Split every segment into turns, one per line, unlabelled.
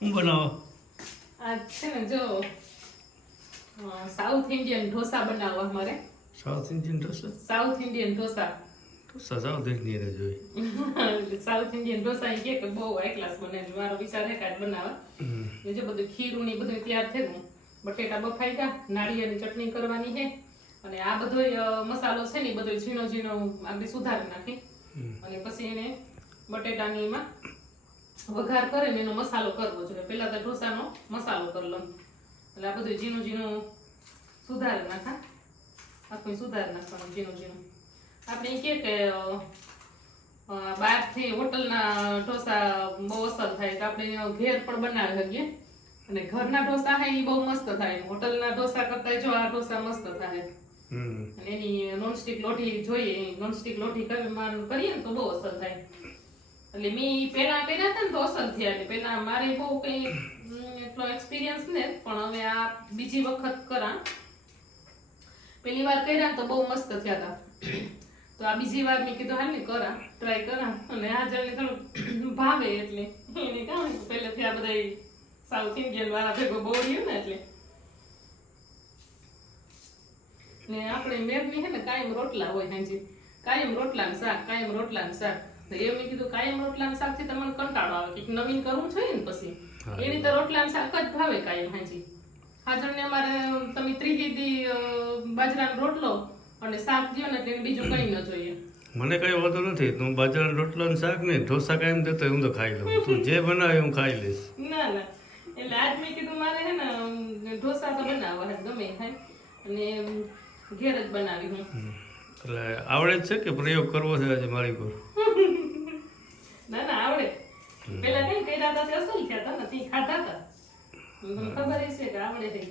હું બનાવો?
આ છે ને જો સાઉથ ઇન્ડિયન ઢોસા બનાવવા મારે.
South Indian dosa?
South Indian dosa.
Dosa South Indian જોઈ.
સાઉથ ઇન્ડિયન ઢોસા એ કે બહુ હાઈ ક્લાસ બને છે. મારો વિચાર છે કાંઈક બનાવવા. જે બધું ખીરું ને બધું તૈયાર થયું બટેટા બફાઈ ગયા નાળિયેરની ચટણી કરવાની છે. અને આ બધો મસાલો છે ને બધો ઝીણો ઝીણો આપણે સુધારી નાખી. અને પછી એને બટેટાની એમાં વઘાર કરે ને એનો મસાલો કરવો જોઈએ પહેલાં તો ઢોસાનો મસાલો કરી લઉં. એટલે આ બધું ઝીણું ઝીણું સુધારી નાખા. આખું સુધારી નાખવાનું ઝીણું ઝીણું. આપણે ઈ કે કે બહારથી હોટલના ઢોસા બહુ અસર થાય તો આપણે ઘેર પણ બનાવી શકીએ. અને ઘરના ઢોસા હોય એ બહુ મસ્ત થાય. હોટલના ઢોસા કરતા જો આ ઢોસા મસ્ત થાય. અને એની નોનસ્ટિક લોઢી જોઈએ. નોનસ્ટિક કરી કરીએ ને તો બહુ અસર થાય. એટલે મેં પેલા કર્યા હતા ને તો અસર થયા એટલે પેલા મારે બહુ કંઈ એટલો એક્સપિરિયન્સ ને પણ હવે આ બીજી વખત કરા. પેલી વાર કર્યા તો બહુ મસ્ત થયા હતા તો આ બીજી વાર મેં કીધું, હાલ ને કરા ટ્રાય કરા. અને આ જણને થોડું ભાવે એટલે. એને કામ પહેલેથી આ બધા સાઉથ ઇન્ડિયન વાળા ભેગો બહુ રહ્યું ને એટલે. ને આપણે મેરની હે ને કાયમ રોટલા હોય હાજી. કાયમ રોટલા ને શાક, કાયમ રોટલા ને શાક. એ મેં કીધું કાયમ રોટલા ને શાકથી તમને કંટાળો આવે. કે નવીન કરવું જોઈએ ને પછી. એ રીતે રોટલા ને શાક જ ભાવે કાયમ હાજી. હાજર ને અમારે તમે ત્રીજી દી બાજરાનો રોટલો અને શાક દ્યો ને એટલે બીજું કઈ ન જોઈએ.
મને કઈ વાંધો નથી તું બાજરાના રોટલો ને શાક ને ઢોસા કાયમ દેતો હું તો ખાઈ લઉં. તું જે બનાવે હું ખાઈ લઈશ.
ના ના. એટલે આજ મેં કીધું મારે હે ને ઢોસા તો બનાવવા ગમે થાય અને ઘેર જ બનાવી હું.
એટલે આવડે છે કે પ્રયોગ કરવો છે આજે મારી પર
પેલા કઈ કર્યા હતા તે અસલ થયા હતા નથી ખાધા હતા. તમને ખબર છે કે આવડે થઈ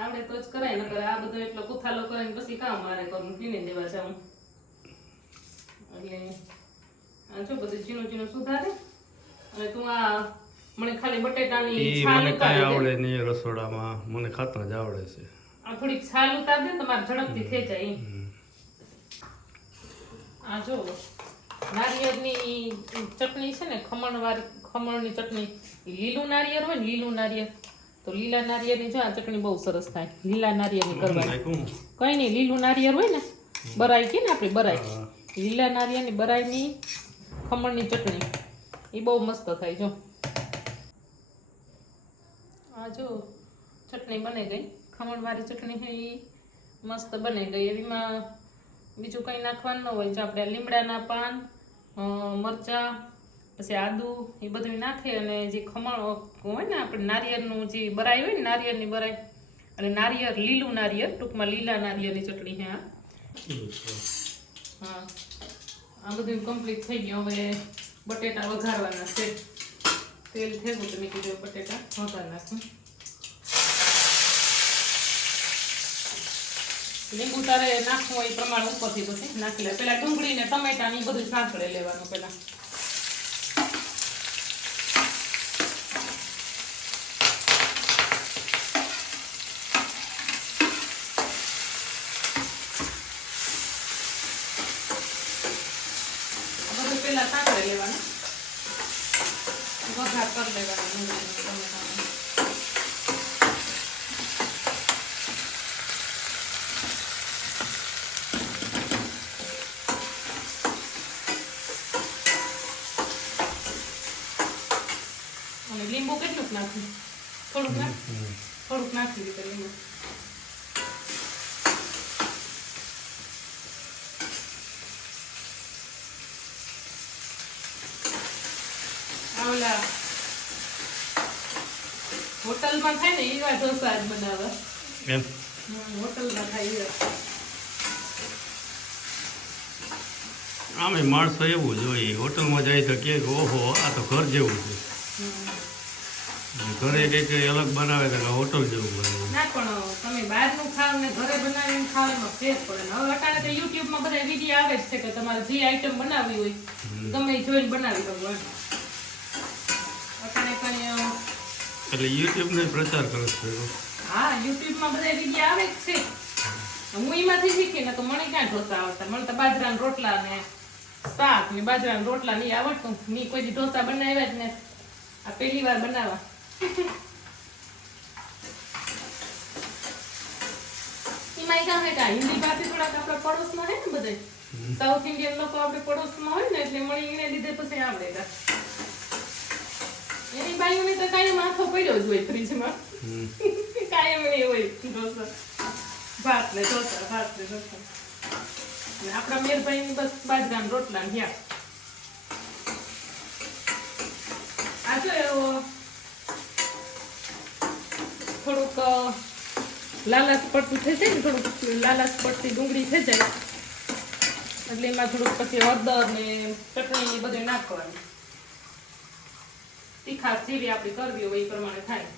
આવડે તો જ કરાય નકર આ બધો એટલો કુથાલો કરીને પછી કામ મારે કરવું પીને દેવા જાઉં. એટલે આ જો બધું ઝીણું ઝીણું સુધારે અને તું આ મને ખાલી બટેટાની છાલ ઉતારી
આવડે નહીં રસોડામાં મને ખાતા જ આવડે છે.
આ થોડીક છાલ ઉતાર દે તમારે ઝડપથી થઈ જાય આ જો નારિયેળની ચટણી છે ને ખમણવાળી ખમણની ચટણી. લીલું નારિયેળ હોય ને લીલું નારિયેળ. તો લીલા નારિયેળની જો આ ચટણી બહુ સરસ થાય. લીલા નારિયેળની કરવાની. કંઈ નહીં લીલું નારિયેળ હોય ને બરાઈ કે ને આપણી બરાઈ. લીલા નારિયેળની બરાઈની ખમણની ચટણી. એ બહુ મસ્ત થાય જો. આ જો ચટણી બની ગઈ. ખમણવાળી ચટણી છે એ મસ્ત બની ગઈ. એમાં બીજું કંઈ નાખવાનું ન હોય. જો આપણે લીમડાના પાન મરચાં પછી આદુ એ બધું નાખે અને જે ખમણ હોય ને આપણે નારિયેળનું જે બરાઈ હોય ને નારિયેળની બરાઈ અને નારિયેળ લીલું નારિયેળ ટૂંકમાં લીલા નારિયેળની ચટણી હે. આ હા. આ બધું કમ્પ્લીટ થઈ ગયું. હવે બટેટા વઘારવાના છે. તેલ થયું તો મેં કીધું બટેટા વઘાર નાખું. લીંબુ તારે નાખવું હોય એ પ્રમાણે ઉપરથી પછી નાખી લે પેલા ડુંગળી ને ટમેટા ને ઈ બધું સાંકળે લેવાનું પેલા આ બધું પેલા સાંકળે લેવાનું વઘાર કરી લેવાનો ડુંગળીનો ટમેટાનો અને નાખવું થોડુંક નાખ.
હમ.
થોડુંક નાખી દીધું આ ઓલા હોટલમાં થાય ને એવા ઢોસા જ બનાવે.
એમ?
હોટલમાં થાય એવા
આમે માણસો એવું જોઈએ હોટલમાં જાય તો કે ઓહો આ તો ઘર જેવું છે. ઘરે કંઈક અલગ બનાવે તો કે હોટલ જેવું બને
ના પણ તમે બહારનું ખાવ ને ઘરે બનાવીને ખાવ એમાં ફેર પડે ને. હવે અટાણે તો યુટ્યુબમાં બધા વીડિયો આવે જ છે કે તમારે જે આઈટમ બનાવવી હોય ગમે જોઈને બનાવી શકો અટાણે કઈ એટલે
એટલે યુટ્યુબનો પ્રચાર કરે છે
હા યુટ્યુબમાં બધા વીડિયો આવે જ છે. હું એમાંથી શીખી ને તો મને ક્યાં ઢોસા આવડતા? મને તો બાજરાના રોટલા ને શાક ને બાજરાના રોટલા નહીં આવડતું. ની કોઈ ઢોસા બનાવ્યા જ ને આ પહેલી વાર બનાવવા. એમાં એક આવે હિન્દી ભાષી થોડાક આપણા પડોશમાં હે ને બધે સાઉથ ઇન્ડિયન લોકો આપણે પડોશમાં હોય ને એટલે મળી એને લીધે પછી આવડે તા એની બાઈઓને તો કાયમ આંખો પડ્યો જ હોય ફ્રીજમાં. કાયમ એ હોય. ઢોસા. ભાત ને ઢોસા ભાત ને ઢોસા. આપણા મેરભાઈની બસ બાજરાના રોટલા ને આ જો એવો થોડુંક અ, લાલાશ પડતું થઈ જાય ને થોડુંક લાલાશ પડતી ડુંગળી થઈ જાય એટલે એમાં થોડુંક પછી હળદર ને ચટણી બધું નાખવાનું. તીખાશ જેવી આપણી કરવી હોય એ પ્રમાણે થાય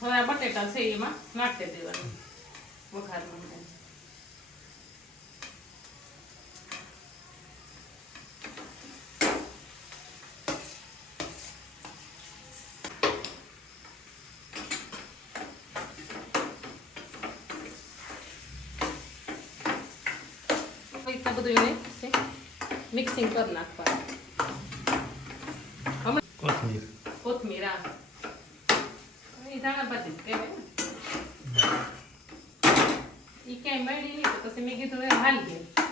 હવે આ બટેટા છે એમાં નાખી દેવાનું. વઘારમાં માટે રીતના બધું એને મિક્સિંગ કરી નાખવાનું. હમણાં
કોથમીર.
કોથમીર આ એ ધાણા ભાજી જ કહેવાય ને ઈ ક્યાંય મળી નહીં તો પછી મેં કીધું એ હાલ ગયા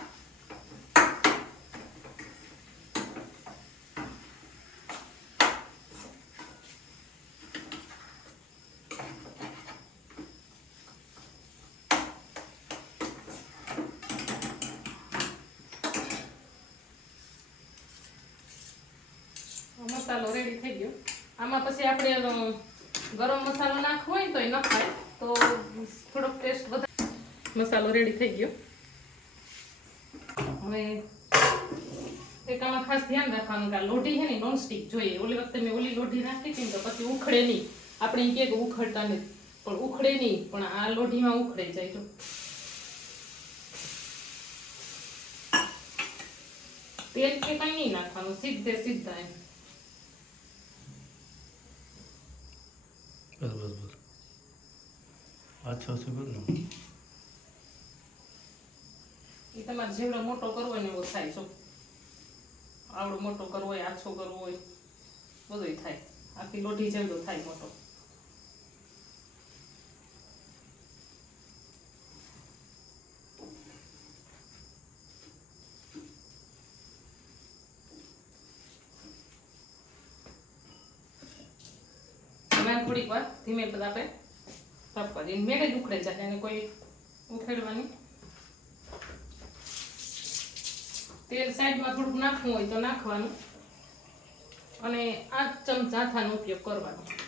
મસાલો રેડી થઈ ગયો આમાં પછી આપણે એનો ગરમ મસાલો નાખવો હોય તો એ નખાય તો થોડોક ટેસ્ટ વધારે. મસાલો રેડી થઈ ગયો. હવે એક આમાં ખાસ ધ્યાન રાખવાનું કે આ લોઢી છે ને નોનસ્ટિક જોઈએ. ઓલી વખતે મેં ઓલી લોઢી નાખી હતી તો પછી ઉખડે નહીં. આપણે કે ઉખડતા નથી. પણ ઉખડે નહીં. પણ આ લોઢીમાં ઉખડે જાય. જો. તેલ કે કઈ નહીં નાખવાનું. સીધે સીધા એમ
બસ બસ બસ આછો છે બસ
એ તમારે જેવડો મોટો કરવો ને એવો થાય આવડો મોટો કરવો હોય, આછો કરવો હોય, બધુંય થાય. આખી લોઢી જેવડો થાય મોટો. થોડીક વાર ધીમે બધા આપણે તપવા કરીને મેળે જ ઉખડે જાય એને કોઈ ઉખેડવાની. તેલ સાઈડમાં થોડુંક નાખવું હોય તો નાખવાનું. અને આ ચમચાથાનો ઉપયોગ કરવાનો.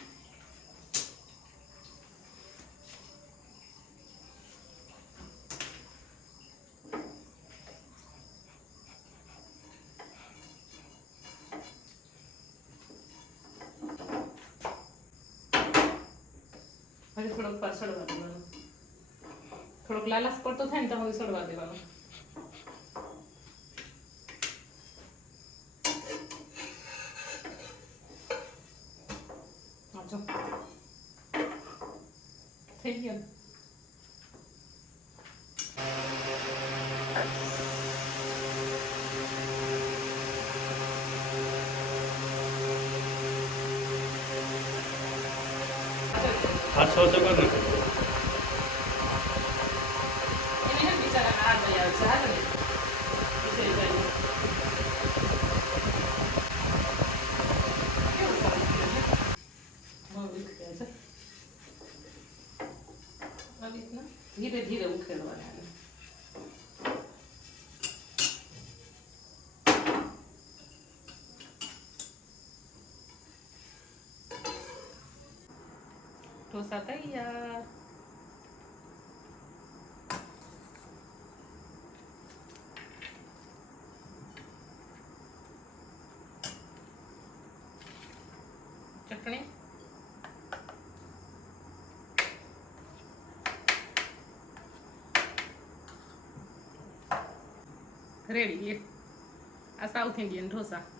થોડોક વાર સડવા દેવાનું. થોડોક લાલાશ પડતો થાય ને તો હવે સડવા દેવાનો. થઈ ગયો. ને?
આછો છે બસ ને
એને હે ને બિચારાને dosa teh ya cek nih ready. Asal Indian dosa.